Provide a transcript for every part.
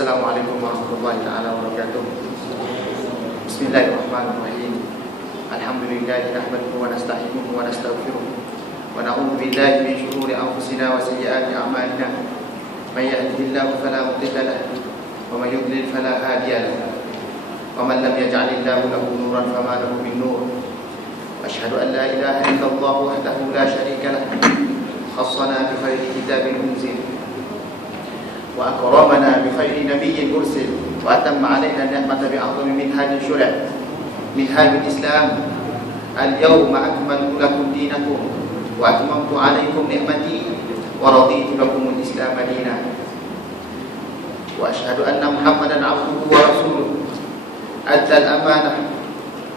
Assalamualaikum warahmatullahi taala wabarakatuh. Bismillahirrahmanirrahim. Alhamdulillah nahmaduhu wa nasta'inuhu wa nastaghfiruh wa na'udzu billahi min shururi anfusina wa sayyiati a'malina. May yahdihillahu fala mudilla lahu wa may yudlil fala hadiya lahu. Wa man lam yaj'alillahu lahu nuran fama lahu min nur. Asyhadu an la ilaha illallah wahdahu la syarika lahu. Khassana bi khairi kitabin unzil wa akramana bi khairi nabiyyin ursil wa atamma alaina ni'mata bi a'zami minhaj syura' minhaj al-islam. Al-yawma akmaltu lakum dinakum wa atmamtu alaykum ni'mati wa raditu lakum al-islam dinan. Wa asyhadu anna Muhammadan 'abduhu wa rasuluhu adda al-amanah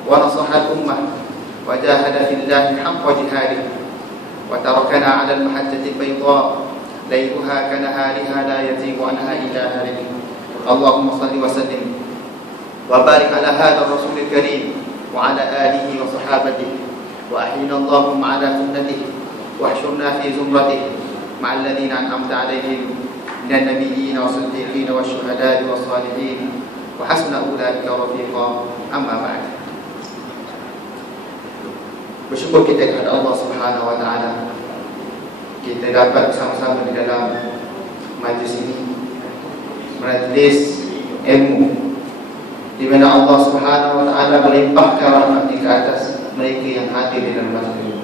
wa nasaha al-ummah wa jahada fillahi haqqa jihadihi wa tarakana 'ala al-mahajjati al-bayda ليلها كنهارها لا يزيغ عنها إلا هالك. اللهم صل وسلم وبارك على هذا الرسول الكريم وعلى آله وصحابته وأحينا اللهم على سنته واحشرنا في زمرته مع الذين أنعمت عليهم من النبيين والصديقين والشهداء والصالحين وحسن أولئك رفيقا. أما بعد, bersyukur kita kepada Allah Subhanahu wa taala, kita dapat bersama-sama di dalam majlis ini, majlis ilmu, di mana Allah Subhanahu wa taala melimpahkan rahmat ke atas mereka yang hadir di dalam majlis ini.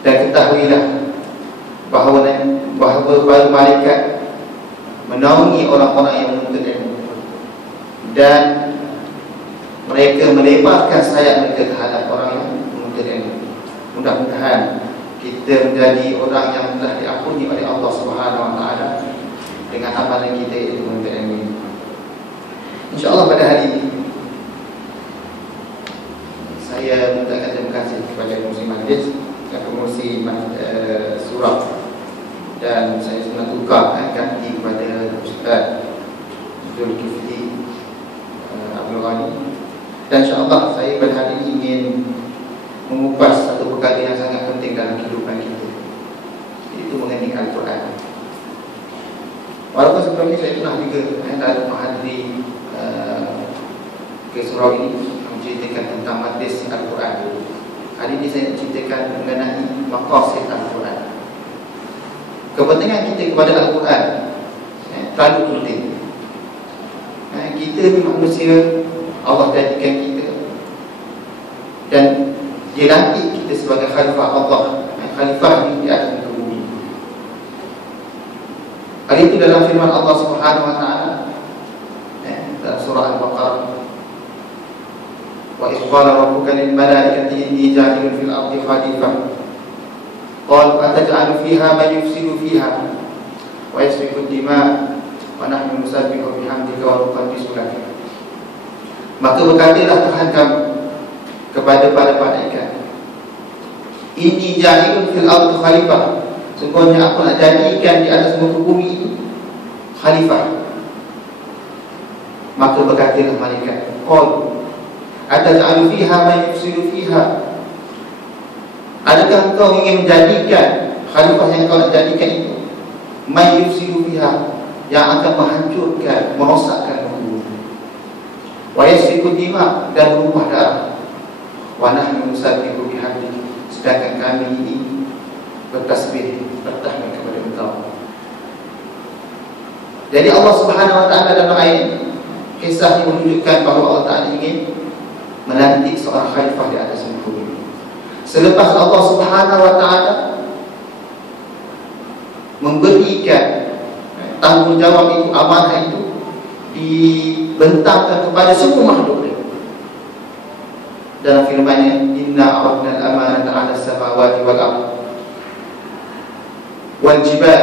Dan ketahuilah bahawa para malaikat menaungi orang-orang yang menuntut ilmu, dan mereka melebarkan sayap mereka terhadap orang yang menuntut ilmu. Mudah-mudahan kita menjadi orang yang telah diampuni oleh Allah Subhanahu wa taala dengan amalan kita iaitu menuntut ilmu. InsyaAllah pada hari ini saya mengucapkan terima kasih kepada pengurusi majlis dan pengurusi surah, dan saya sebenarnya tukar ganti kepada Ustaz Zulkifli Abdul Ghani. Dan insyaAllah saya pada hari ini ingin mengupas satu perkara yang sangat penting dalam kehidupan kita, iaitu mengenai Al-Quran. Walaupun sebelum ini saya pernah juga dalam menghadiri ke surau ini menceritakan tentang majlis Al-Quran. Hari ini saya menceritakan mengenai maqasid Al-Quran. Kepentingan kita kepada Al-Quran terlalu penting. Kita ni manusia, Allah jadikan kita dan dilantik kita sebagai khalifah Allah. Khalifah ini di atas muka bumi. Hari itu dalam firman Allah Subhanahu wa taala dalam surah Al-Baqarah, wa idh qala rabbuka lil malaikati inni ja'ilun fil ardi khalifah qalu ataj'alu fiha man yufsidu fiha wa yasfiku ad-dima' wa nahnu nusabbihu bihamdika wa nuqaddisu lak. Maka berkatalah Tuhan kamu kepada para malaikat, inni ja'ilun fil ardi khalifah, sungguhnya aku nak jadikan di atas muka bumi ini khalifah. Maka berkatalah malaikat, qul ataj'alu fiha man yufsidu fiha, adakah engkau ingin menjadikan khalifah yang kau nak jadikan itu man yufsidu fiha, yang akan menghancurkan, merosakkan muka bumi, wa yasfiku dima, dan menumpah darah, wa nahnu nusabbihu bihamdika, sedangkan kami ini bertasbih, bertahmid kepada Engkau. Jadi Allah Subhanahu wa taala dalam ayat kisah ini menunjukkan bahawa Allah Taala ingin melantik seorang khalifah di atas muka bumi. Selepas Allah Subhanahu wa taala memberikan tanggungjawab itu, amanah itu dibentangkan kepada semua makhluk dia. Dalam firman-Nya, inna aradna al-amanata 'ala as-samawati wal ardh wal jibal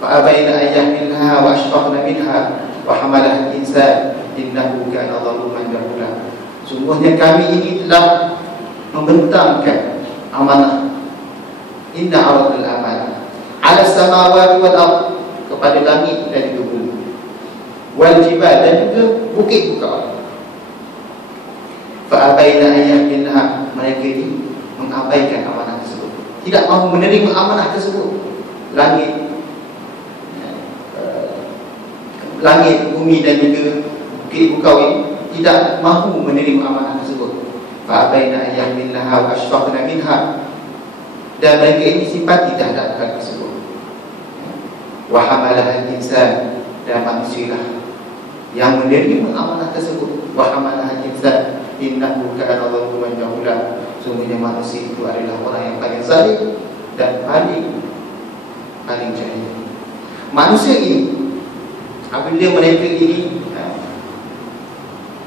fa abayna an yahmilnaha wa ashfaqna minha wa hamalaha al-insan innahu kana zaluman jahula. Sungguhnya kami ini telah membentangkan amanah, inna aradna al-amanata 'ala as-samawati wal ardh, kepada langit dan juga bumi, wal jibal, dan juga bukit-bukit. Fa'abaina ayyahminha, mereka ini mengabaikan amanah tersebut, tidak mahu menerima amanah tersebut. Langit langit, bumi dan juga bukit bukawin tidak mahu menerima amanah tersebut. Fa'abaina ayyahmilaha wa ashfaqna minha, dan mereka ini simpati terhadap perkara tersebut. Wa hamalaha al-insan, dan manusia yang menerima amanah tersebut. Wa hamalaha al-insan innahu kana zaluman jahula, sungguhnya manusia itu adalah orang yang paling zalim dan paling jahil. Manusia ini, apabila mereka ini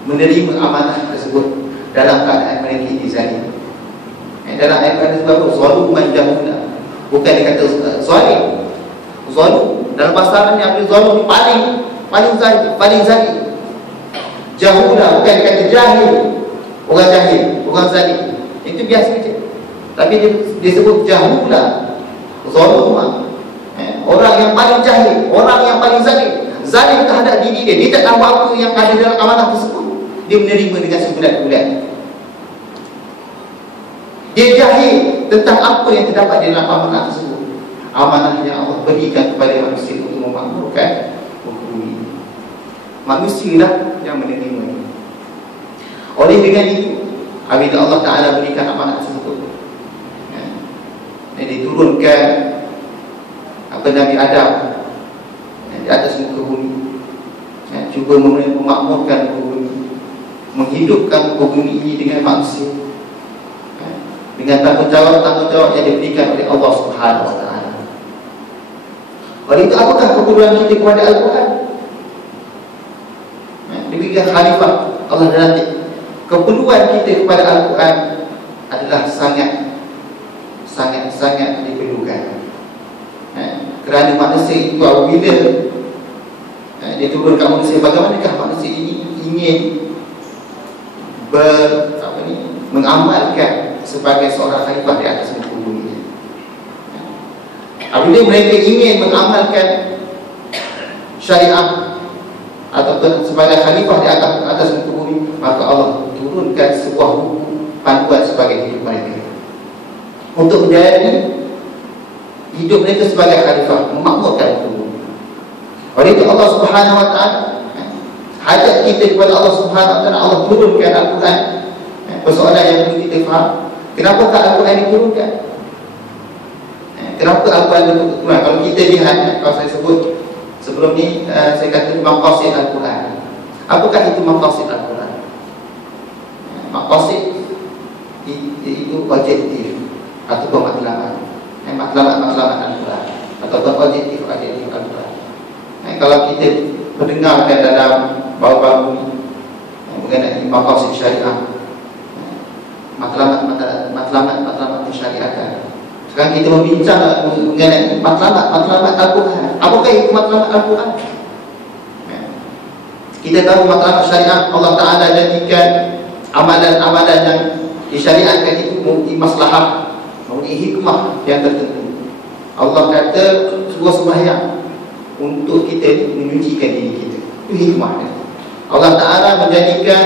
menerima amanah tersebut dalam keadaan mereka ini zalim, dalam ayat tersebut zaluman jahula, bukan dikata zalim. Zalim dalam bahasa Arab ni, apabila zalim ni paling zalim. Jahula bukan dikata jahil, orang zalim. Itu biasa je. Tapi dia disebut jahula, zaluma, orang yang paling jahil, orang yang paling zalim. Zalim terhadap diri dia. Dia tak tahu apa yang ada dalam amanah tersebut, dia menerima dengan sebulat-bulat. Dia jahil tentang apa yang terdapat di dalam amanah tersebut. Amanah yang Allah berikan kepada manusia untuk memakmurkan bumi. Manusia lah yang menerima. Oleh dengan itu, apabila Allah Ta'ala berikan amanah tersebut, diturunkan Nabi Adam di atas muka bumi, cuba memakmurkan muka bumi, menghidupkan muka bumi ini dengan manusia, dengan tanggungjawab yang diberikan oleh Allah Subhanahu Wa Ta'ala. Oleh itu, apakah keperluan kita kepada Al-Quran? Demikian khalifah Allah nanti. Keperluan kita kepada Al-Quran adalah sangat diperlukan. Kerana manusia itu apabila diturunkan manusia, bagaimanakah manusia ini ingin mengamalkan sebagai seorang khalifah di atas muka bumi. Apabila mereka ingin mengamalkan syariat ataupun sebagai khalifah di atas muka bumi, maka Allah turunkan sebuah buku panduan sebagai hidup mereka, untuk menjadi hidup mereka sebagai khalifah, memakmurkan muka bumi. Oleh itu Allah Subhanahu Wa Ta'ala, hajat kita kepada Allah Subhanahu Wa Ta'ala, Allah turunkan Al-Quran. Persoalan yang perlu kita faham, kenapa tak Al-Quran diturunkan? Kenapa Al-Quran diturunkan? Kalau kita lihat, kalau saya sebut sebelum ni, saya kata maqasid Al-Quran. Apakah itu maqasid Al-Quran? Maqasid itu objektif ataupun matlamat. Matlamat Al-Quran ataupun objektif Al-Quran. Kalau kita mendengarkan dalam baru-baru ni mengenai maqasid syariah, matlamat syariah. Sekarang kita membincang mengenai matlamat Al-Quran. Apakah itu matlamat Al-Quran? Kita tahu matlamat syariah, Allah Ta'ala jadikan amalan-amalan yang disyariatkan itu mempunyai maslahah, mempunyai hikmah yang tertentu. Allah kata sebuah sembahyang untuk kita menyucikan diri kita, itu hikmahnya. Allah Ta'ala menjadikan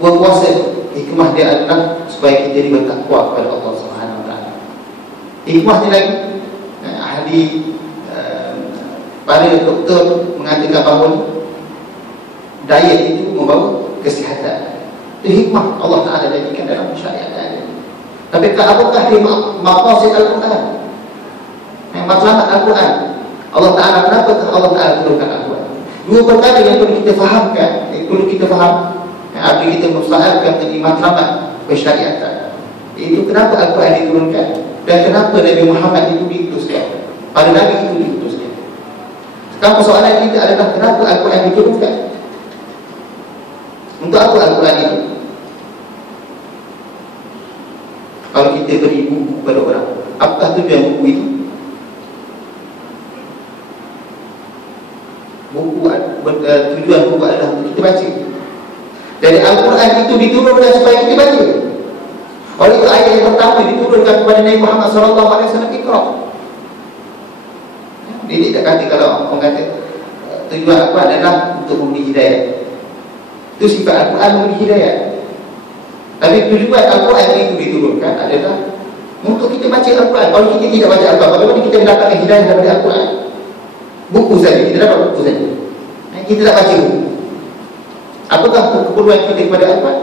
berpuasa, hikmah dia adalah supaya kita bertakwa kepada Allah Subhanahu Wa Ta'ala. Hikmahnya lagi, ahli para doktor mengatakan bahawa diet itu membawa kesihatan. Itu hikmah Allah Ta'ala jadikan dalam syariat. Tapi apakah maqasid Al-Quran? Matlamat Al-Quran. Allah Ta'ala, kenapa Allah Ta'ala turunkan Al-Quran? Dua perkara yang perlu kita fahamkan, perlu kita faham apabila kita mempersoalkan mengenai matlamat persyariatan. Itu kenapa Al-Quran diturunkan dan kenapa Nabi Muhammad itu diutuskan, para Nabi itu diutuskan. Sekarang persoalan kita adalah kenapa Al-Quran diturunkan? Untuk apa Al-Quran itu? Kalau kita beri buku kepada orang, apakah tujuan buku itu? Tujuan buku adalah untuk kita baca. Jadi Al-Quran itu diturunkan supaya kita baca. Oleh itu ayat yang pertama diturunkan kepada Nabi Muhammad SAW, Iqra. Dia tak kata, kalau orang kata tujuan Al-Quran adalah untuk memberi hidayah, itu sifat Al-Quran memberi hidayah. Tapi tujuan Al-Quran itu diturunkan adalah untuk kita baca Al-Quran. Kalau kita tidak baca Al-Quran, bagaimana kita mendapatkan hidayah daripada Al-Quran? buku saja, kita dapat buku saja. Kita tak baca buku. Apakah keperluan kita kepada Al-Quran?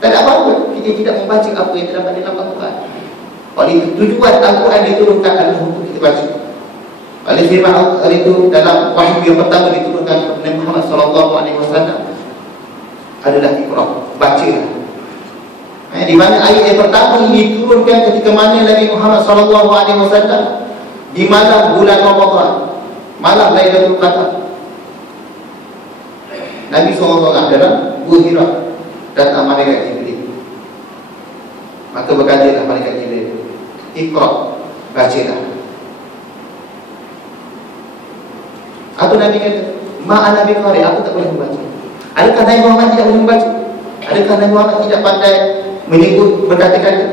Tak ada apa-apa. Kita tidak membaca apa yang terdapat dalam Al-Quran. Oleh itu tujuan Al-Quran diturunkan adalah untuk kita baca. Oleh firman Allah itu dalam wahyu yang pertama diturunkan kepada Nabi Muhammad SAW adalah Iqra, bacalah. Di mana ayat yang pertama ini diturunkan ketika mana Nabi Muhammad SAW di malam bulan Ramadan, malam Lailatul Qadar. Nabi SAW dalam Gua Hira datang malaikat Jibril. Maka berkatalah malaikat Jibril, Iqra, bacalah. Apa Nabi kata? Ma'ana biqari, aku tak boleh membaca. Adakah Nabi Muhammad tidak boleh membaca? Adakah Nabi Muhammad tidak pandai menyebut berkata-kata?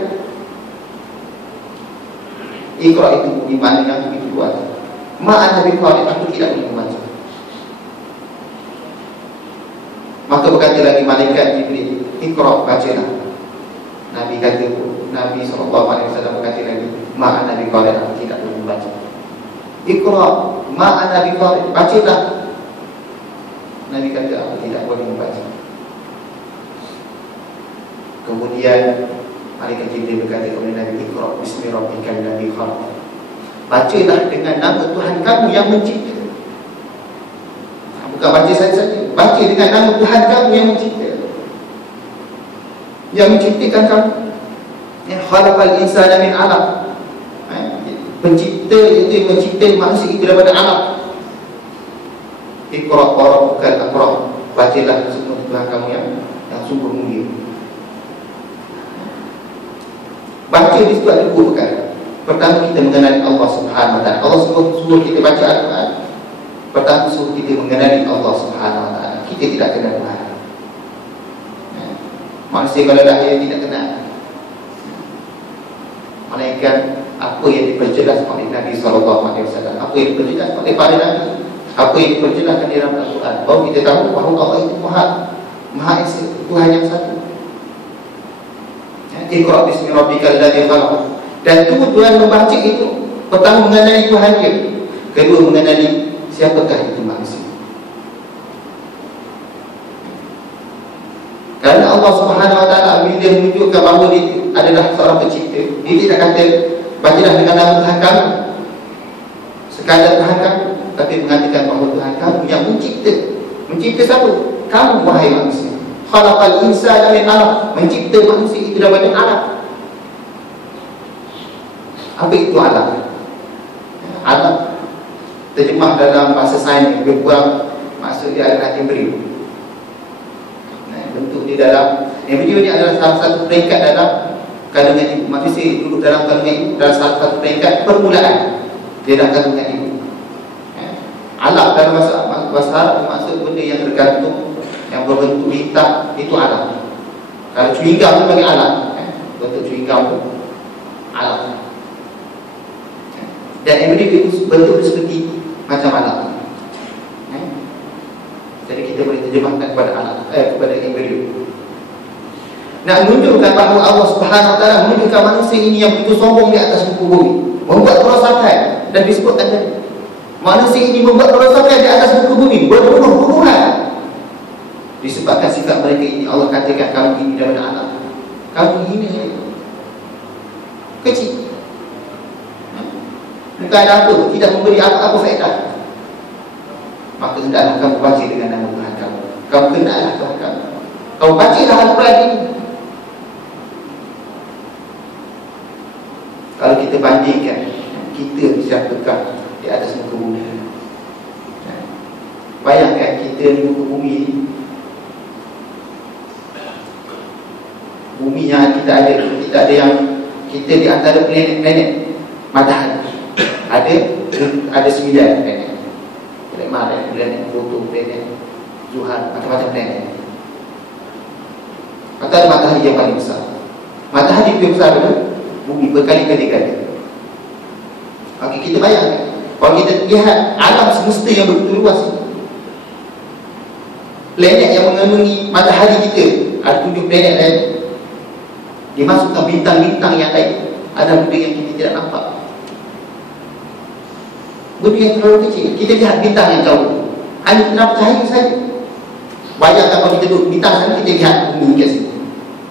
Iqra itu di mana yang begitu luas. Ma'ana biqari, aku tidak boleh membaca. Maka berkata lagi malaikat Jibril, Iqra, bacalah. Nabi kata, Nabi SAW berkata lagi, Ma'ana biqari, aku tidak boleh membaca. Iqra, ma'ana biqari, bacalah. Nabi kata, aku tidak boleh membaca. Kemudian malaikat Jibril berkata kepada Nabi, Iqra bismi rabbikal ladzi khalaq, bacalah dengan nama Tuhan kamu yang mencipta. Bukan baca saja, baca dengan nama Tuhan kamu yang mencipta, yang menciptakan kamu, yang khalaqal insana min 'alaq. Pencipta itu mencipta manusia itu daripada alam. Iqra wa rabbukal akram, bacalah semua Tuhan kamu yang sungguh mulia. Baca di situ ada dua perkara. Pertama, kita mengenali Allah Subhanahu Wa Taala. Allah suruh kita baca Al-Quran. Pertama, suruh kita mengenali Allah Subhanahu Wa Taala. Kita tidak kenal Tuhan. Manusia kalau lahir tidak kenal, melainkan apa yang diperjelas oleh Nabi SAW, apa yang diperjelas oleh para Nabi, apa yang diperjelaskan di dalam Al-Quran, baru kita tahu bahawa Allah itu Maha Esa, Tuhan yang satu. Iqra bismi rabbikal ladzi khalaq. Dan tujuan membaca itu, pertama mengenali Tuhan dia, kedua mengenali siapakah itu manusia. Kerana Allah Subhanahu Wa Taala bila dia menunjukkan bahawa dia adalah seorang pencipta, dia tidak kata bacalah dengan nama Tuhan kamu, sekadar Tuhan kamu, tapi mengatakan bahawa Tuhan kamu yang mencipta. Mencipta siapa? Kamu wahai manusia. Khalaqal insana min 'alaq, mencipta manusia itu daripada alam. Apa itu alam? Alam terjemah dalam bahasa sains lebih kurang maksud dia adalah embrio. Bentuk di dalam embrio ni adalah salah satu peringkat dalam kandungan ibu. Manusia duduk dalam kandungan ibu dalam salah satu peringkat permulaan dia dalam kandungan ibu. Alam dalam bahasa Arab maksud benda yang tergantung, yang berbentuk hitam, itu alam. Kalau chewing gum itu bagi alam, bentuk chewing gum itu alam. Dan embrio itu bentuk seperti macam alam. Jadi kita boleh terjemahkan kepada alam, kepada embrio. Nak menunjukkan bahawa Allah Subhanahu Wa Taala menunjukkan manusia ini yang begitu sombong di atas muka bumi, membuat kerosakan. Dan disebutkan tadi, manusia ini membuat kerosakan di atas muka bumi, berbunuh-bunuhan. Disebabkan sifat mereka ini, Allah katakan kamu ini daripada alam, kamu ini kecil, bukan ada apa, tidak memberi apa-apa faedah. Maka hendaklah kamu baca dengan nama Tuhan kamu. Kamu kenallah Tuhan kamu. Kamu bacalah Al-Quran ini. Kalau kita bandingkan, kita siapakah di atas muka bumi? Bayangkan kita di muka bumi, bumi yang kita ada yang kita di antara planet-planet matahari. Ada 9 planet. Planet Mars, planet Pluto, planet Zuhal, macam-macam planet. Atau matahari yang paling besar. Matahari yang besar adalah bumi berkali-kali ganda. Okey, kita bayangkan kalau kita lihat alam semesta yang begitu luas ini, planet yang mengelilingi matahari kita, ada 7 planet lain, dimasukkan bintang-bintang yang lain, ada benda yang kita tidak nampak. Benda yang terlalu kecil. Kita lihat bintang yang jauh, hanya kenapa cahaya saja. Bayangkan kalau kita duduk bintang sana, kita lihat bumi kat sini.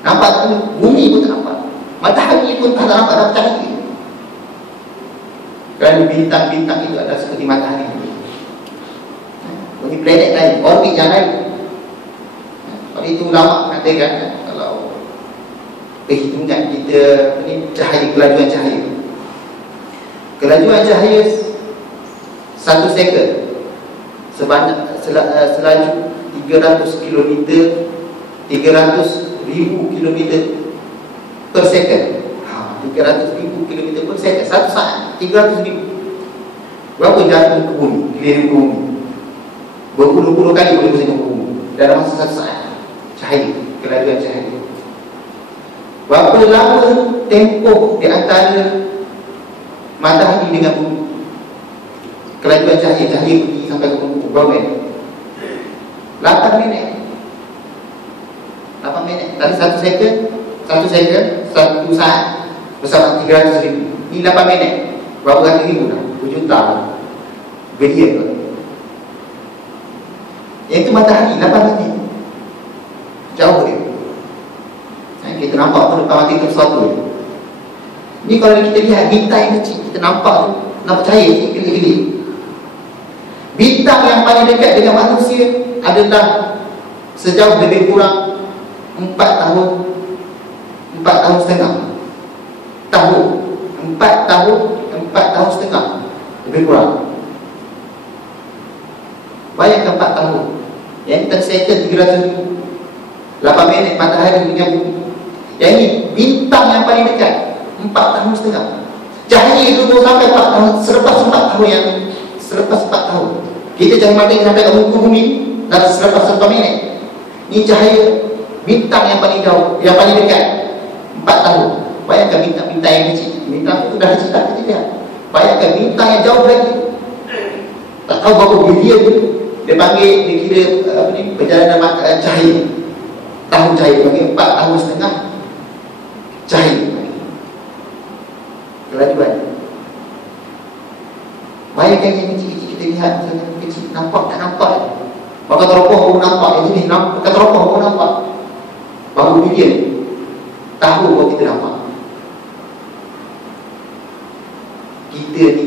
Nampak tu, bumi pun tak nampak, matahari pun tak nampak dalam cahaya. Kerana bintang-bintang itu adalah seperti matahari. Bagi planet lain, orbit yang lain. Oleh itu ulama katakan, kalau perhitungan kita ni cahaya, kelajuan cahaya. Kelajuan cahaya 1 second selaju 300 km, 300,000 km per second. 300,000 km per second, 1 saat 300,000. Berapa jarak ke bumi, keliling ke bumi? Berpuluh-puluh kali boleh bersama ke bumi dalam masa 1 saat. Cahaya, kelajuan cahaya. Berapa lama tempoh di antara matahari dengan bumi? Kelajuan cahaya pergi sampai ke bumi berapa minit? 8 minit. 8 minit. Tadi 1 second, 1 saat bersama 300,000. Ini 8 minit. Berapa ratus ribu dah? Berjuta bilion. Iaitu matahari 8 minit. Jauh dia. Kita nampak pun depan mati sesuatu. Ni kalau kita lihat bintang yang kecil, kita nampak cahaya geli-geli. Bintang yang paling dekat dengan manusia adalah sejauh lebih kurang 4 tahun, 4 tahun setengah. 4 tahun setengah lebih kurang. Bayangkan 4 tahun. Yang kita settle 300,000, 8 minit matahari dengan bumi. Yang ini bintang yang paling dekat, 4 tahun setengah. Cahaya itu sampai 4 tahun. Selepas 4 tahun kita cahaya matahari sampai ke muka bumi dan selepas 4 minit. Ini cahaya bintang yang paling jauh, yang paling dekat, 4 tahun. Bayangkan bintang-bintang yang kecil. Bintang itu dah kecil tak kita lihat. Bayangkan bintang yang jauh lagi, tak tahu berapa bilion. Dia panggil, dia kira perjalanan cahaya, tahun cahaya, panggil 4 tahun setengah cahaya. Kelajuan. Bayangkan yang kecil-kecil kita lihat, misalnya kecil, nampak tak nampak. Maka teropong baru nampak. Yang sini nampak, teropong baru nampak. Baru bilion tahu baru kita nampak. Kita ni,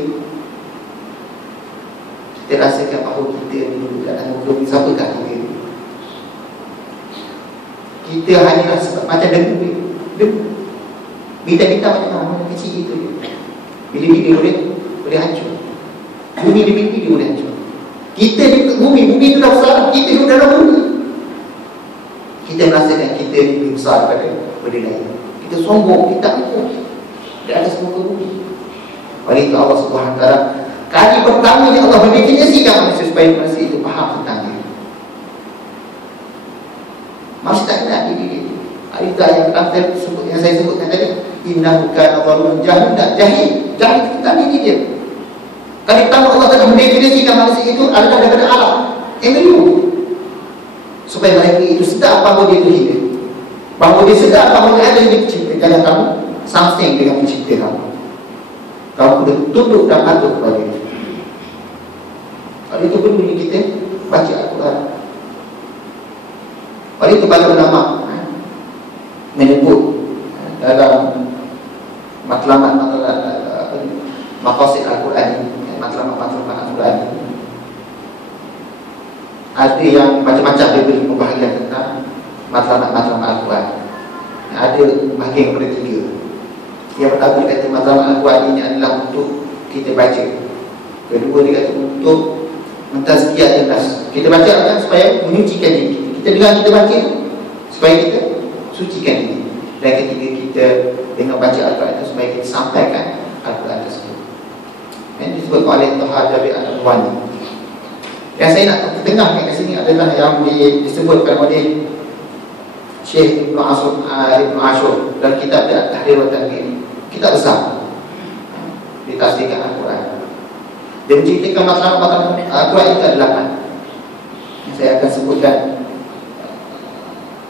kita rasakan bahawa kita ni duduk dalam muka bumi. Siapakah kita ni? Kita hanyalah sebab macam debu. Bintang-bintang macam mana kecil itu je. Bila-bila boleh hancur. Bumi bila-bila boleh hancur. Kita ni bumi itu dah besar. Kita duduk dalam bumi. Kita merasakan kita ni lebih besar daripada benda lain. Kita sombong, kita angkuh di atas muka bumi. Oleh itu Allah Subhanahu Wa Taala, kali pertama yang Allah mendefinisikan manusia supaya manusia itu faham tentang dia. Masih tak kenal diri dia. Ayat yang saya sebutkan tadi, innahu kana zaluman jahulan, jahil tentang diri dia. Kali pertama Allah telah mendefinisikan manusia itu adalah daripada alam, embryo, supaya mereka itu sedar bahawa dia hidup, bahawa dia sedar bahawa dia ada yang diciptakan kamu, something dengan pencipta kamu. Kamu boleh tunduk dan patuh kepada dia. Oleh itu perlu kita baca Al-Quran. Oleh itu para ulama menyebut dalam matlamat maqasid Al-Quran, matlamat Al-Quran, ada yang macam-macam dia beri pembahagian tentang matlamat Al-Quran. Ada bahagian kepada 3. Yang pertama dia kata matlamat Al-Quran ini adalah untuk kita baca. Kedua dia kata untuk mentazkiyah nafs. Kita baca kan supaya menyucikan diri kita. Kita dengar kita baca supaya kita sucikan diri. Dan ketiga kita dengan baca Al-Quran itu supaya kita sampaikan Al-Quran tersebut. Yang disebut oleh Taha Jabir Al-Wani. Yang saya nak tengahkan kat sini adalah yang disebutkan oleh Syekh Ibn Ashur dalam kitab Tahrir wa Tanwir. Kitab besar ditafsirkan Al-Quran. Dia menceritakan matlamat Al-Quran itu ada 8. Saya akan sebutkan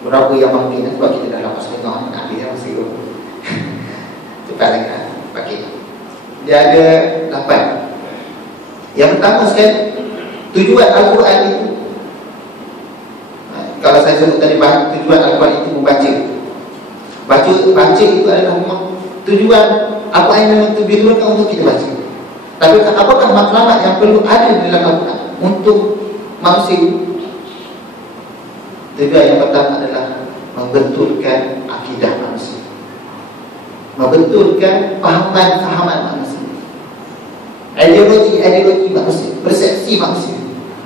berapa yang mungkin sebab kita dah lepas tengah habis yang masih cepat lagi pakai. Dia ada 8. Yang pertama sekali, tujuan Al-Quran itu, kalau saya sebut tadi tujuan Al-Quran itu membaca. Baca itu adalah tujuan Al-Quran yang diturunkan untuk kita baca. Tapi apakah matlamat yang perlu ada di dalam Al-Quran untuk manusia? Tujuan yang pertama adalah membetulkan akidah manusia, membetulkan fahaman manusia, ideologi manusia, persepsi manusia.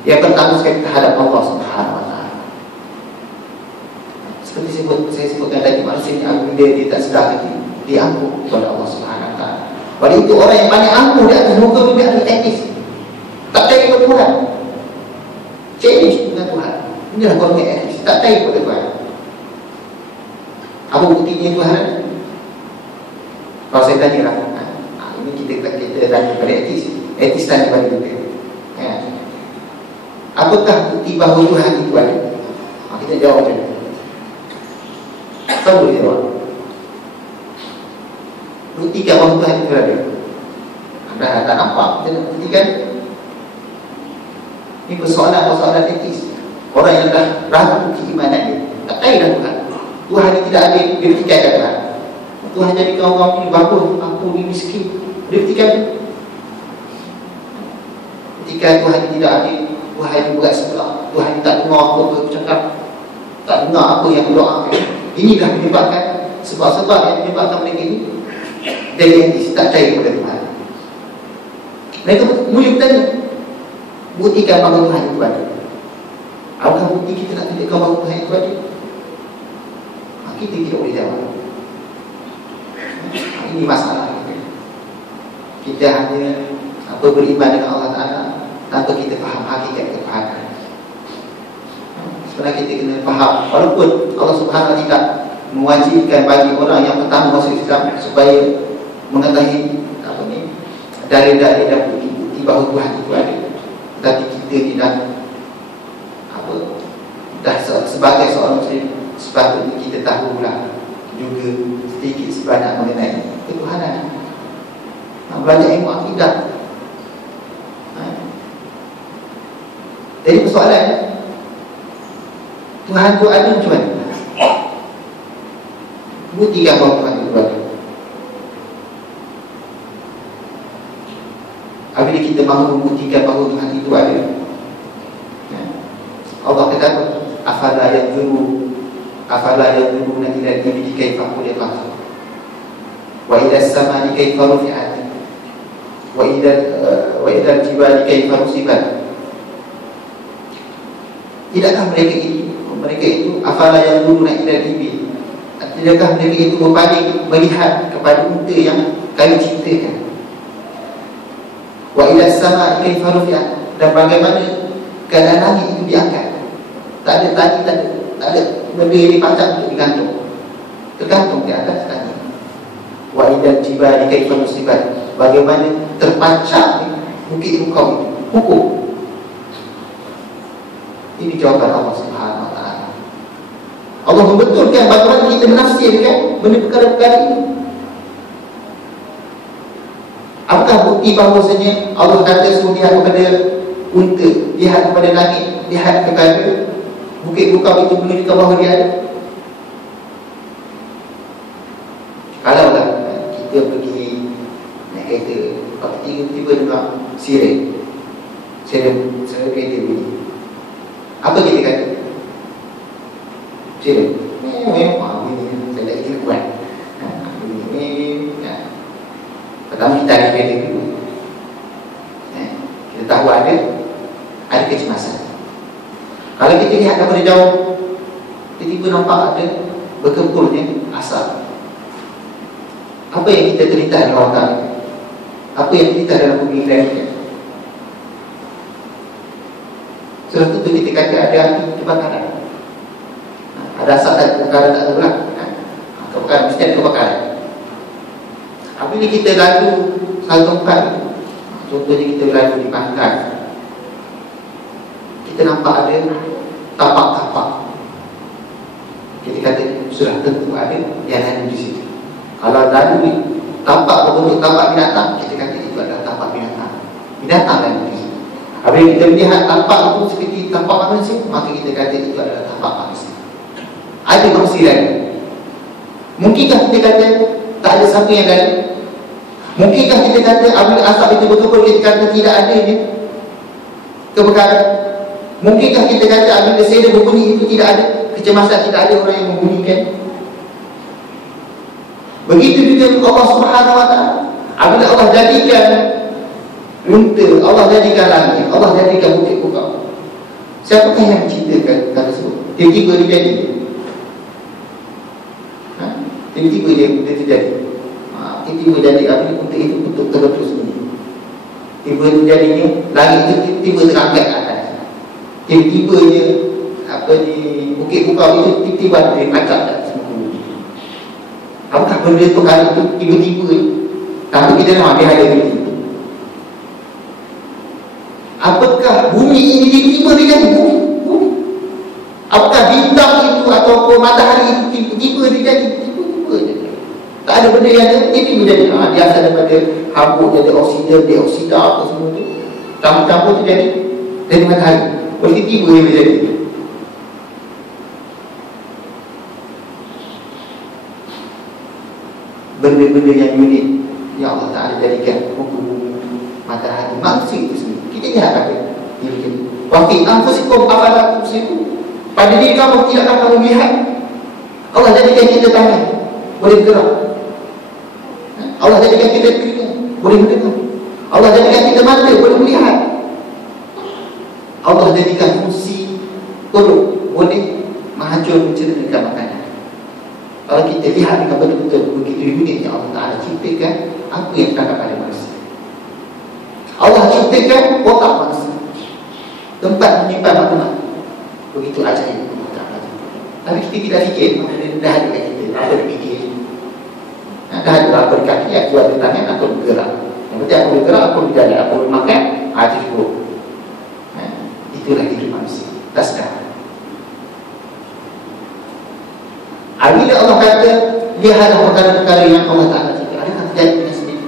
Yang pertama sekali terhadap Allah Subhanahu Wa Taala. Seperti saya sebutkan tadi, manusia ini apabila dia tak sedar hati, dia angkuh kepada Allah Subhanahu Wa Taala. Pada itu orang yang paling angkuh di atas muka bumi adalah etis, tak percaya kepada Tuhan, challenge dengan Tuhan. Inilah golongan etis, tak percaya kepada Tuhan. Apa buktinya Tuhan? Kalau saya tanya lah, ini kita tanya kepada etis tanya kepada kita, apakah bukti bahawa Tuhan itu ada? Kita jawab macam mana? Siapa boleh jawab? Buktikan bahawa Tuhan itu ada. Anda tak nampak, kita nak buktikan. Ini persoalan etis. Orang yang dah ragu keimanan dia, tak kaya dah Tuhan. Tuhan ini tidak ada, dia buktikan Tuhan. Tuhan jadi kaum-kaum ini bagus, aku ni miskin, dia buktikan. Ketika Tuhan ini tidak ada, Tuhan ini buat sebelah, Tuhan ini tak dengar apa aku cakap, tak dengar apa yang aku doakan. Inilah menyebabkan sebab-sebab yang menyebabkan mereka ini dari etis, tak percaya kepada Tuhan. Mereka mulia bertanya, buktikan bahawa Tuhan itu ada. Apakah bukti kita nak tunjukkan bahawa Tuhan itu ada? Kita tidak boleh jawab. Ini masalah kita hanya beriman dengan Allah Ta'ala tanpa kita faham hakikat ketuhanan. Sebenarnya kita kena faham, walaupun Allah Subhanahu Wa Taala mewajibkan bagi orang yang pertama masuk Islam supaya mengetahui dalil-dalil dan bukti bahawa Tuhan itu ada. Tetapi kita tidak dah sebagai seorang Muslim, sepatutnya kita tahulah juga sedikit sebanyak mengenai ketuhanan. Belajar ilmu akidah. Jadi persoalan, Tuhan itu ada macam mana? Buktikan bahawa Tuhan itu ada. Apabila kita mahu membuktikan bahawa Tuhan itu ada, Allah kata, afala yanzuruna ila al-ibli kaifa khuliqat wa ila as-samai kaifa rufi'at wa ila al-jibali kaifa nusibat. Tidakkah mereka itu afala yanzuruna ila al-ibli, tidakkah mereka itu berpaling melihat kepada unta yang kami ciptakan, wa ila as-samai kaifa rufi'at, dan bagaimana keadaan langit itu diangkat. Tak ada tadi, tak ada benda yang dipacang untuk digantung, tergantung di atas tadi. Wa idal jibali kaifa nusibat, bagaimana terpacang bukit Mukau itu, hukum. Ini jawapan Allah Subhanahu Wa Taala. Allah membetulkan bagaimana kita menafsirkan benda perkara-perkara ini. Apakah bukti bahawasanya Allah kata suruh lihat kepada unta, lihat kepada langit, lihat kepada bukit Mukau itu menunjukkan bahawa dia ada? Kalaulah kita pergi naik kereta, lepas tiba-tiba dengar siren kereta bunyi, apa kita kata? Siren bunyi, saya lagi kena kuat. Pertama kita ada kereta dulu, kita tahu ada kecemasan. Kalau kita lihat daripada jauh, tiba-tiba nampak ada berkepulnya asap. Apa yang kita terlintas dalam otak? Apa yang terlintas dalam pemikiran kita? Sudah tentu kita kata ada kebakaran, ada asap dan kebakaran tak terulang. Kebakaran mesti ada kebakaran. Apabila kita lalu satu tempat, contohnya kita lalu di pantai, kita nampak ada tapak-tapak, kita kata sudah tentu ada yang lalu di situ. Kalau lalu tapak berbentuk tapak binatang, kita kata itu adalah tapak binatang. Binatang lalu di situ. Apabila kita melihat tapak itu seperti tapak manusia, maka kita kata itu adalah tapak manusia. Ada manusia lain. Mungkinkah kita kata tak ada siapa yang lain? Mungkinkah kita kata apabila asap itu betul-betul kita kata tidak adanya kebakaran? Mungkinkah kita kata apabila sirena berbunyi itu tidak ada kecemasan, tidak ada orang yang membunyikan? Begitu juga Allah Subhanahu Wa Taala. Apabila Allah jadikan unta, Allah jadikan langit, Allah jadikan bukit-bukit, siapakah yang menciptakan perkara tersebut? Tiba-tiba dia jadi. Tiba-tiba dia terjadi. Tiba-tiba jadi apabila unta itu betul terlepas ini. Tiba jadinya langit itu tiba-tiba terangkat ke atas. Tiba-tibanya di bukit-bukit itu tiba-tiba dia angkat ke atas. Apakah benda itu kali itu tiba-tiba tanpa kita nak dia ada begitu? Apakah bumi ini tiba-tiba dia jadi bumi? Apakah bintang itu atau matahari itu tiba-tiba dia jadi? Tiba-tiba je. Tak ada benda yang tiba-tiba jadi. Dia asal daripada habuk jadi oksigen, dioksida apa semua tu. Campur-campur tu jadi dari matahari. Tiba-tiba dia jadi. Benda-benda yang unik yang Allah Ta'ala jadikan hukum matahari manusia itu sendiri. Kita lihat apa diri kita. Waqi anfusikum afala tubsirun. Pada diri kamu tidakkah kamu melihat? Allah jadikan kita tangan boleh bergerak. Allah jadikan kita telinga boleh mendengar. Allah jadikan kita mata boleh melihat. Allah jadikan fungsi perut boleh menghancur menceritakan makanan. Kalau kita lihat dengan betul-betul begitu unik yang Allah Ta'ala ciptakan, apa yang terhadap pada manusia? Allah ciptakan otak manusia, tempat menyimpan maklumat. Begitu ajaib Allah Ta'ala. Tapi kita tidak fikir, dah ada kat kita, apa dia fikir? Dah ada apa di kaki, aku ada tangan, aku bergerak. Yang penting aku bergerak, aku berjalan, aku makan, itu cukup. Itulah hidup manusia. Tak sedar. Bila Allah kata lihatlah perkara-perkara yang Allah Ta'ala cipta, adakah terjadi dengan sendiri?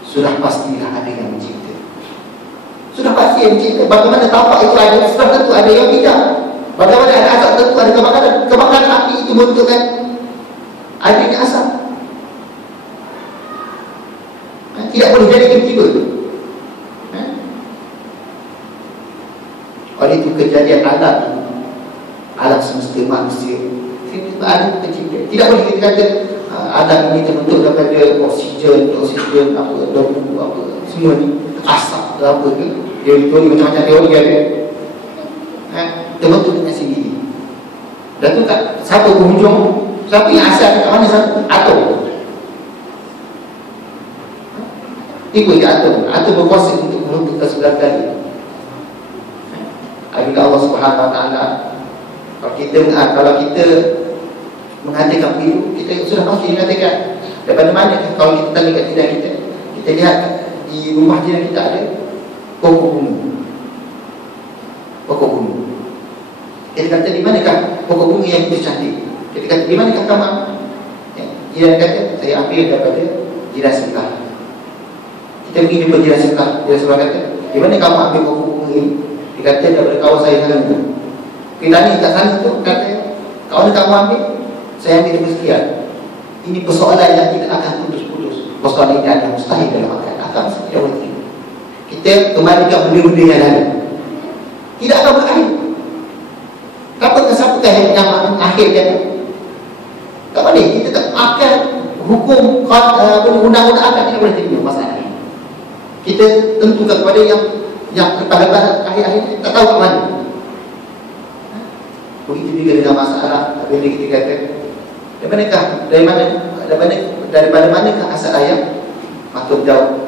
Sudah pastilah ada yang mencipta. Sudah pasti yang mencipta. Bagaimana tapak itu ada, sudah tentu ada yang tidak. Bagaimana ada asap, tentu ada kebakaran. Kebakaran api itu menunjukkan adanya asap. Tidak boleh jadi tiba-tiba. Oleh itu kejadian alam semesta manusia ada pencipta. Tidak boleh kita kata alam ini terbentuk daripada oksigen, apa, debu, apa, semua ni asap ke apa ke. Teori macam-macam teori ada. Terbentuk dengan sendiri. Dan tu tak siapa penghujung, siapa yang asal kat mana satu atom. Tiba je atom berkuasa untuk menentukan segala kali. Apabila Allah Subhanahu Wa Taala, kalau kita mengatakan begitu, kita sudah pasti mengatakan daripada mana. Kalau kita tanya kat jiran kita lihat di rumah jiran kita ada pokok bunga. Kita kata di manakah pokok bunga yang begitu cantik? Kita kata di manakah kamar? Jiran kata saya ambil daripada jiran sebelah. Kita pergi jumpa jiran sebelah kata di mana kamu ambil pokok bunga ini? Dia kata daripada kawan saya sana tu. Kita tanya kat sana tu, kata kawan kamu ambil, saya ambil dengan sekian. Ini persoalan yang tidak akan putus-putus. Persoalan ini adalah mustahil dalam akan mesti tidak boleh. Kita kembalikan benda-benda yang lain, tidak akan berakhir. Siapakah yang mengakhirkan? Tak boleh. Kita tak akan hukum undang-undang akan tidak boleh terima masalah ini. Kita tentukan kepada yang lepas-lepas akhir-akhir tak tahu ke mana. Begitu juga dengan masalah bila kita kata daripada manakah asal ayam? Maka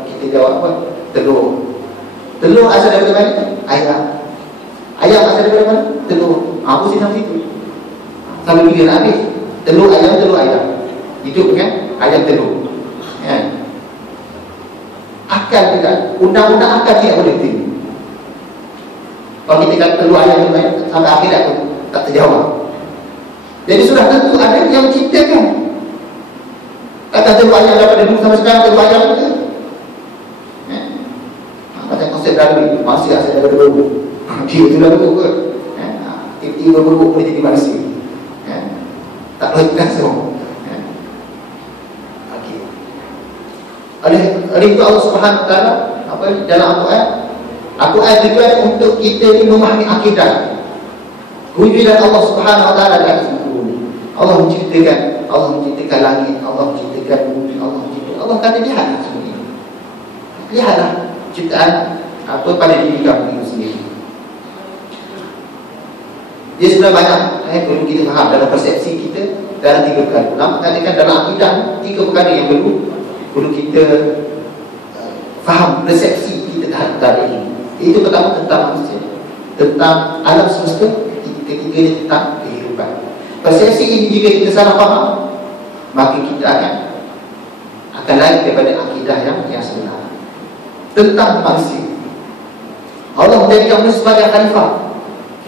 kita jawab apa? Telur asal daripada mana? Ayam asal daripada mana? Telur. Apa sih nama itu? Sampai bila nak habis? Telur ayam. Hidup kan? Ayam telur. Kan? Akal tidak. Undang-undang akal tidak boleh terima. Kalau kita kata telur ayam sampai akhirat tu tak terjawab. Jadi sudah tentu ada yang menciptakan. Kata telur ayam daripada dulu sampai sekarang telur ayam tu. Macam konsep Darwin, manusia asal daripada beruk. Dia tu lah beruk ke? Tiba-tiba beruk boleh jadi manusia. Tak boleh semua. Okey. Oleh itu Allah Subhanahu Wa Taala dalam Al-Quran tujuan untuk kita ni memahami akidah. Wujudan Allah Subhanahu Wa Taala dalam sempurna. Allah menciptakan langit, Allah menciptakan bumi, Allah kata lihatlah semua ini. Lihatlah ciptaan pada diri kamu itu sendiri. Dia sudah banyak perlu kita faham dalam persepsi kita dalam 3 perkara. Ulama katakan dalam akidah 3 perkara yang perlu kita faham persepsi kita terhadap perkara ini. Itu pertama tentang manusia, tentang alam semesta, ketiga dia tentang kehidupan. Persepsi ini jika kita salah faham, maka kita akan lari daripada akidah yang sebenar. Tentang manusia, Allah menjadikan manusia sebagai khalifah.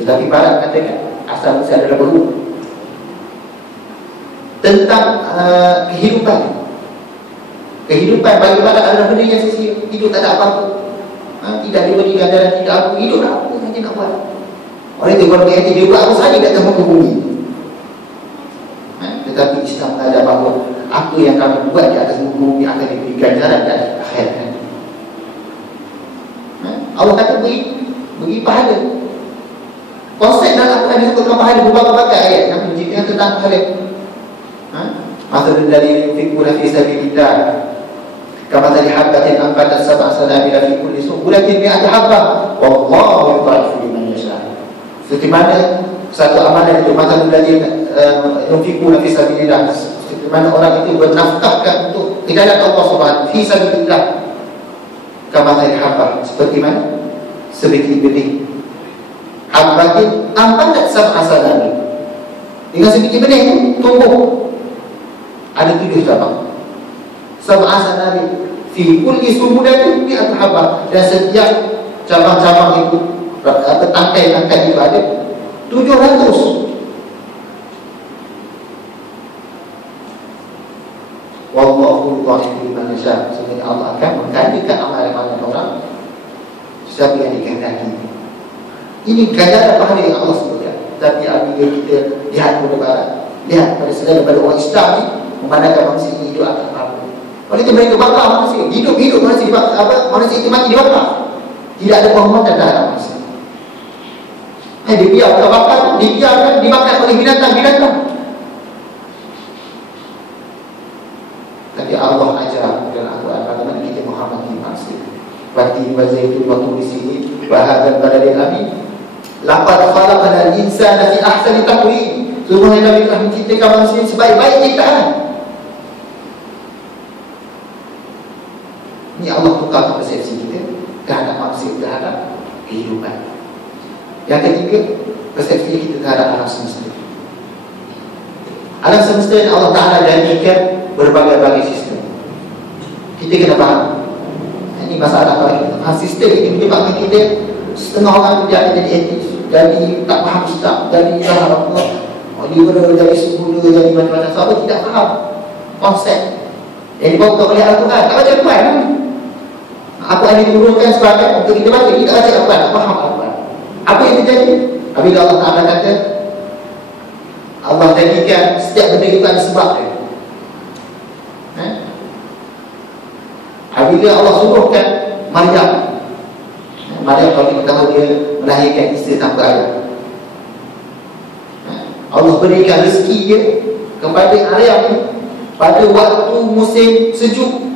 Tetapi barat katakan asal manusia adalah beruk. Tentang kehidupan bagi barat adalah benda yang sia-sia. Hidup tak ada apa-apa. Tidak diberi ganjaran, tidak apa. Hidup dah apa saja nak buat. Orang itu kalau dia buat apa saja kat muka bumi. Tetapi Islam mengajar bahawa apa yang kami buat di atas muka bumi akan diberi ganjaran dan akhirat. Allah kata beri pahala. Konsep dalam Al-Quran disebutkan pahala berbagai-bagai ayat yang menceritakan tentang pahala. Masalul ladzi yunfiquna fi sabilillah kamathali habatin anbatat sab'a sanabila fi kulli sunbulatin mi'atu habbah wallahu yudha'ifu liman yasha'. Seperti mana satu amalan itu masalul ladzi yunfiquna fi sabilillah, seperti mana orang itu bernafkahkan untuk di jalan Allah Subhanahu fi sabilillah. Kamathali habbah, seperti mana sebiji benih. Habbatin ambatat sab'a sanabila, dengan sebiji benih itu tumbuh ada 7 cabang. Sab'a sanabila fi kulli sunbulatin mi'atu habbah, dan setiap cabang-cabang itu atau tangkai-tangkai itu ada 700. Wallahu yudha'ifu liman yasha'. Sebenarnya Allah akan menggandakan amalan-amalan orang siapa yang dikehendaki. Ini ganjaran pahala yang Allah sebutkan. Tapi apabila kita lihat pada barat, lihat pada segala pada orang Islam ni memandangkan manusia ini hidup akan apa. Oleh itu mereka bakar manusia. Hidup manusia manusia itu mati dibakar. Tidak ada penghormatan terhadap manusia. Dibiarkan bakar, dibiarkan dimakan oleh binatang-binatang. Tapi Allah ajar dalam Al-Quran bagaimana kita menghormati manusia. Wati wa zaitun wa turi sinin wa hadzal baladil amin. Laqad khalaqnal insana fi ahsani taqwim. Sungguh kami telah menciptakan manusia sebaik-baik ciptaan. Ini Allah tukar persepsi kita terhadap manusia, terhadap kehidupan. Yang ketiga, persepsi kita terhadap alam semesta. Alam semesta yang Allah Ta'ala jadikan berbagai-bagai sistem. Kita kena faham. Ini masalah kalau kita faham sistem ini menyebabkan kita setengah orang jadi etis, jadi tak faham Islam, jadi faham Allah, jadi semula, jadi macam-macam. Sebab tidak faham konsep yang dibawa oleh Al-Quran. Tak baca Al-Quran. Apa yang diturunkan sebagai untuk kita baca, kita baca Al-Quran, tak faham Al-Quran. Apa yang terjadi? Apabila Allah Ta'ala kata Allah jadikan setiap benda itu ada sebab dia. Apabila Allah suruhkan Maryam, kalau kita tahu dia melahirkan isteri tanpa ayah, Allah berikan rezeki dia kepada Maryam pada waktu musim sejuk.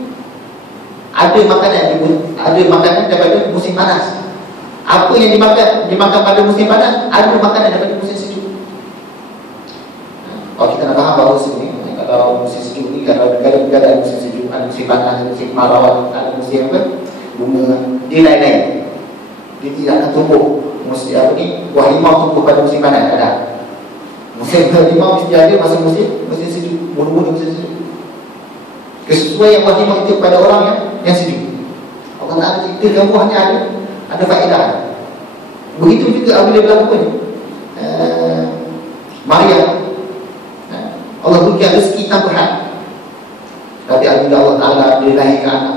Ada makanan daripada musim panas. Apa yang dimakan pada musim panas, ada makanan daripada musim sejuk. Kalau kita nak faham bahawa sini, kalau musim sejuk ni, kalau negara-negara ada musim sejuk, ada musim panas, ada musim kemarau, ada musim apa, bunga, dia lain-lain. Dia tidak akan tumbuh. Musim apa ni, buah limau tumbuh pada musim panas, ada. Musim limau mesti ada masa musim sejuk, buah-buah musim sejuk. Kesesuaian buah limau itu pada orang yang sejuk. Allah Ta'ala ciptakan buahnya ada faedah. Begitu juga apabila berlaku ni Maryam, Allah berikan rezeki tambahan. Tapi apabila Allah Ta'ala dia lahirkan anak,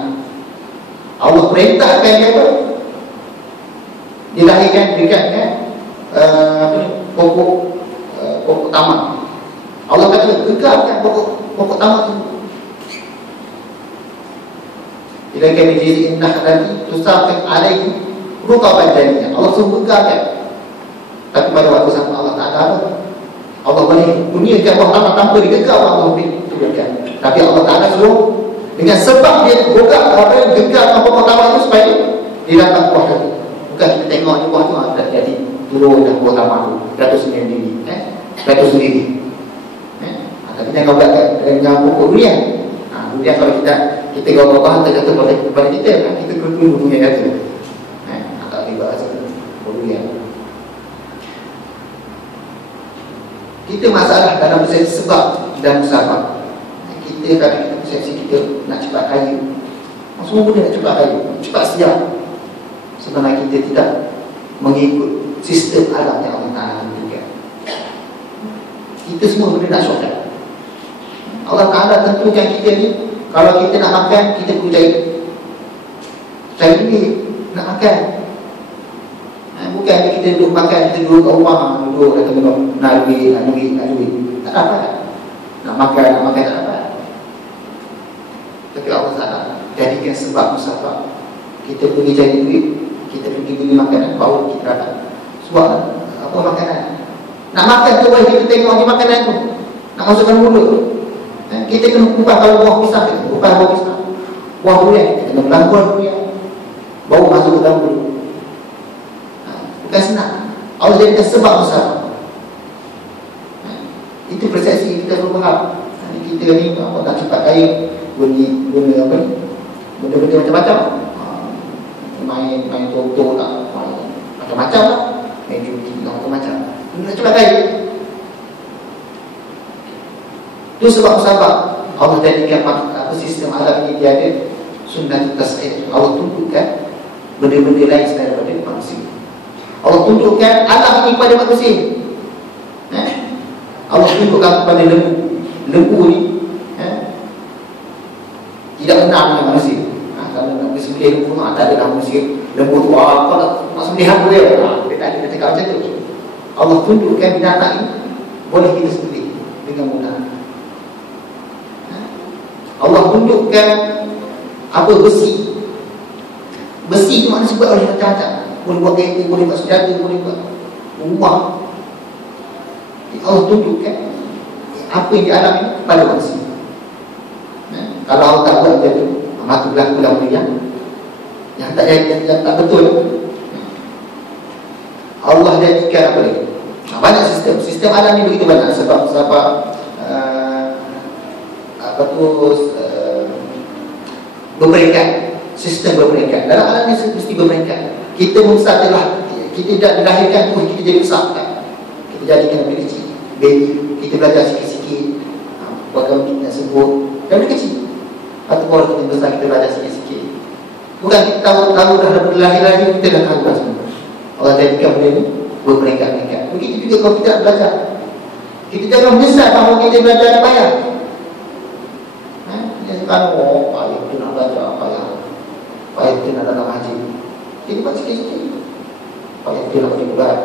Allah perintahkan dia apa? dilahirkan dekat pokok tamak. Allah kata gegarkan pokok tamak itu. Bila kami diri indah lagi tusafir alaihi rutaban janiyah. Allah suruh gegarkan. Tapi pada waktu sama Allah tak ada apa. Allah boleh bunyikan buah tamak tanpa digegar, Allah turunkan. Tapi Allah tak ada suruh dengan sebab dia gegar pokok tamak itu supaya dia dapat buah tadi. Bukan kita tengok ni buah tu ada jadi turun dah buah tamak tu jatuh sendiri. Jatuh sendiri. Tapi jangan buat dengan pokok durian. Durian kalau kita gawah tergantung pada kita kan, kita kena dunia jatuh. Tak tiba rasa durian. Kita masalah dalam persepsi sebab dan musabab. Kita kadang kita persepsi kita nak cepat kaya. Semua benda nak cepat kaya, cepat siap. Sebenarnya kita tidak mengikut sistem alam yang Allah Ta'ala tentukan. Kita semua benda nak shortcut. Allah Ta'ala tentukan kita ni, kalau kita nak makan, kita perlu cari duit nak makan. Bukan kita duduk makan, kita duduk kat rumah, duduk kata nak duit. Tak dapat. Nak makan tak dapat. Tapi Allah Ta'ala jadikan sebab musabab. Kita pergi cari duit, kita pergi beli makanan, baru kita dapat. Sebab apa makanan? Nak makan tu baik kita tengok ni makanan tu, nak masukkan mulut. Kita kena ubah. Kalau buah pisang, kita ubah buah pisang. Buah durian, kita kena belah buah durian, baru masuk ke dalam mulut. Bukan senang. Allah jadikan sebab musabab. Itu persepsi kita perlu faham. Kita ni nak cepat kaya, guna apa ni, benda-benda macam-macam. Main toto tak, macam-macam lah. Main judi macam-macam. Nak cepat kaya. Itu sebab musabab. Allah jadikan sistem alam ini tiada sunnah tas'id. Allah tunjukkan benda-benda lain selain daripada manusia. Allah tunjukkan alam ini kepada manusia. Allah tunjukkan kepada lembu. Lembu ni tidak benar dengan manusia. Kalau nak bersembelih lembu tak ada manusia. Lembu tu kau nak sembelih aku dia. Dia tak ada cakap macam tu. Allah tunjukkan binatang ini boleh kita sembelih dengan mudah. Allah tunjukkan apa besi. Besi tu maknanya sebab oleh macam-macam. Boleh buat kereta, boleh buat senjata, boleh buat rumah. Allah tunjukkan apa yang di alam ini kepada manusia. Kalau Allah tak buat macam tu, maka berlaku dalam dunia yang tak betul. Allah jadikan apa ni? Banyak sistem alam ni begitu banyak. Sebab berperingkat, sistem berperingkat. Dalam alam ni mesti berperingkat. Kita mustahillah, kita tidak dilahirkan pun kita jadi besar kan? Kita jadikan benda kecil, baby. Kita belajar sikit-sikit bagaimana kita nak sebut dan benda kecil. Lepas tu baru kita besar, kita belajar sikit-sikit. Bukan kita tahu dah berlahir lagi, kita dah tahu dah semua. Allah jadikan benda ni berperingkat-peringkat. Begitu juga kalau kita nak belajar, kita jangan menyesal bahawa kita belajar ni payah. Sekarang payah kita nak belajar, payah kita nak datang haji. Kita buat sikit-sikit. Payah kita nak baca Quran,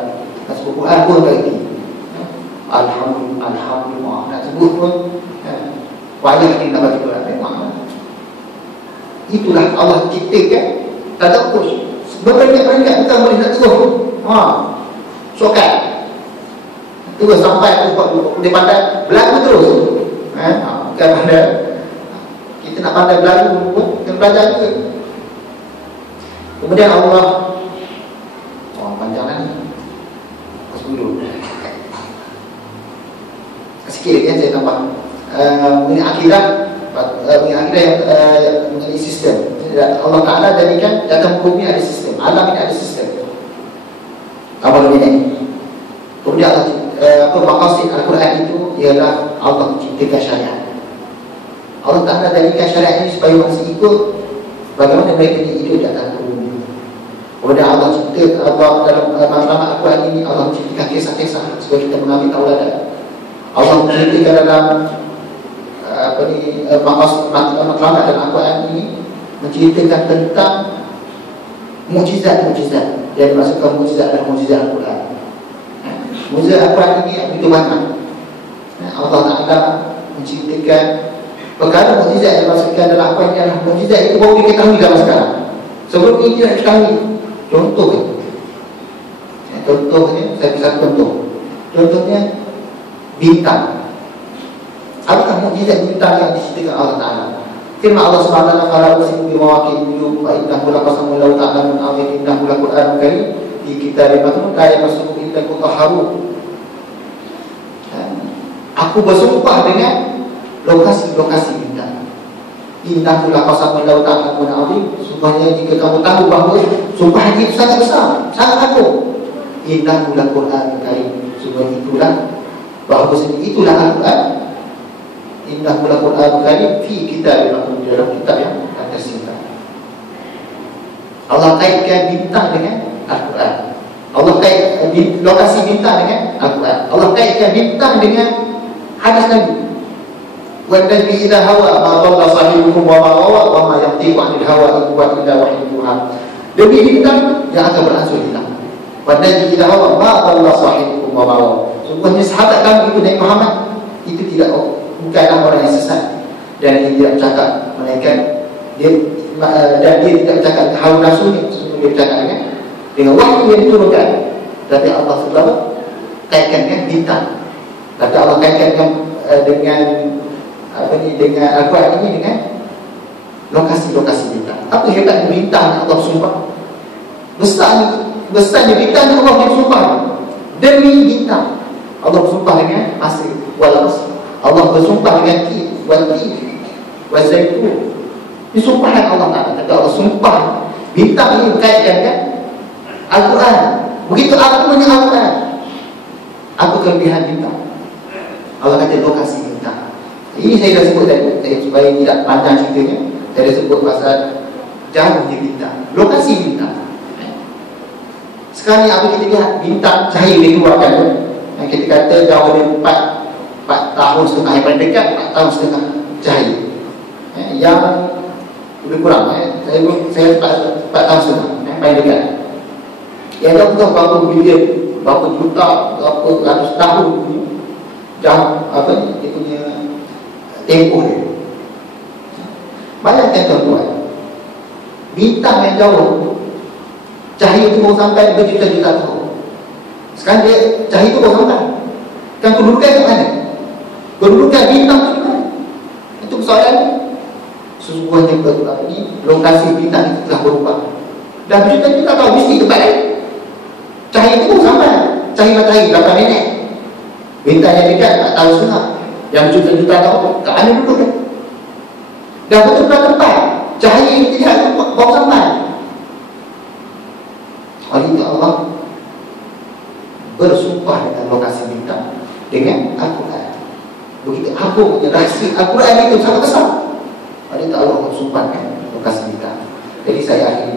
nak sebut Quran pun lagi. Alhamdulillah nak sebut pun payah kita nak baca Quran. Memang itulah Allah ciptakan tadabbur. Berperingkat-peringkat bukan boleh nak terus sokat terus sampai dia pandai berlaku terus. Bukan pandai. Kita nak pandai berlaku pun kita belajar juga. Kemudian Allah panjang ni dulu sikit yang saya tambah mengenai akidah yang mengenai sistem. Allah Ta'ala jadikan dalam bumi ada sistem, alam ini ada sistem. Apa ini? Kemudian maqasid Al-Quran itu ialah Allah menciptakan syariat. Allah Ta'ala jadikan syariat ini supaya manusia ikut bagaimana mereka hidup di atas bumi. Kemudian Allah cipta, Allah dalam matlamat Al-Quran ini Allah menciptakan kisah-kisah supaya kita mengambil tauladan. Allah menciptakan dalam matlamat dalam Al-Quran ini menceritakan tentang Mukjizat. Yang dimaksudkan mukjizat adalah mukjizat Al-Quran. Mukjizat Al-Quran ini begitu banyak. Allah Ta'ala menciptakan perkara mukjizat yang dimaksudkan dalam Al-Quran adalah mukjizat itu baru diketahui zaman sekarang. Sebelum ini tidak diketahui. Contohnya, saya bisa contoh. Contohnya bintang. Apakah mukjizat bintang yang diceritakan Allah Ta'ala? Firman Allah Subhanahu wa taala, "Fala uqsimu bimawaqi'in nujum wa innahu laqasamun law ta'lamun 'azim innahu laqur'anun karim fi kitabin maknun la yamassuhu illa al-mutahharun." Aku bersumpah dengan lokasi-lokasi bintang. Innahu laqasamun law ta'lamun 'azim. Sungguhnya jika kamu tahu bahawa sumpah itu sangat besar, sangat agung. Innahu laqur'anun karim. Sungguhnya itulah Al-Quran. Innahu laqur'anun karim fi kitabin maknun, dalam kitab yang tersimpan. Allah kaitkan bintang dengan Al-Quran. Allah kaitkan lokasi bintang dengan Al-Quran. Allah kaitkan bintang dengan hadis Nabi. Wa najmi idza hawa ma dhalla sahibukum wa ma ghawa wa ma yantiqu 'anil hawa in huwa illa wahyun yuha. Demi bintang yang akan beransur hilang. Wa najmi idza hawa ma dhalla sahibukum wa ma ghawa. Sungguhnya sahabat kami itu Nabi Muhammad itu bukanlah orang yang sesat, dan dia tidak bercakap melainkan dia tidak bercakap dengan hawa nafsunya. Sesungguhnya dia bercakap dengan wahyu yang diturunkan. Tapi Allah SWT kaitkan dengan bintang. Tapi Allah kaitkan dengan Al-Quran ini dengan lokasi-lokasi bintang. Apa hebatnya bintang yang Allah sumpah? Besarnya bintang yang Allah sumpah. Demi bintang Allah bersumpah dengan asri wal asr. Allah bersumpah dengan wal zaitun. Ini sumpahan Allah Ta'ala. Kata Allah sumpah bintang ini berkaitan dengan Al-Quran. Begitu agungnya Al-Quran. Apa kelebihan bintang? Allah kata lokasi bintang. Ini saya dah sebut tadi, supaya tidak panjang ceritanya. Saya dah sebut pasal jauhnya bintang, lokasi bintang. Sekarang ni apa kita lihat bintang cahaya dikeluarkan tu, yang kita kata jauh dari 4 tahun setengah yang paling dekat, 4 tahun setengah cahaya. Yang lebih kurang, saya 4 tahun setengah yang paling dekat. Yang jauh tu berapa bilion, berapa juta, berapa ratus tahun jauh dia punya tempoh dia. Bayangkan tuan-tuan, bintang yang jauh, cahaya itu baru sampai berjuta-juta tahun. Sekarang dia cahaya itu baru sampai. Kan kedudukan ke mana? Kedudukan bintang itu mana? Itu persoalan. Sesungguhnya betul ini lokasi bintang itu telah berubah. Dan berjuta-juta tahun mesti tempat lain. Cahaya itu baru sampai. Cahaya matahari berapa minit? Bintang yang dekat 4 tahun setengah. Yang berjuta-juta tahun ke mana duduk kan? Dan betul-betul tempat cahaya yang kita lihat itu baru sampai. Oleh itu Allah bersumpah dengan lokasi bintang dengan Al-Quran. Begitu agungnya rahsia Al-Quran itu sangat besar. Oleh itu Allah bersumpah dengan lokasi bintang. Jadi saya akhiri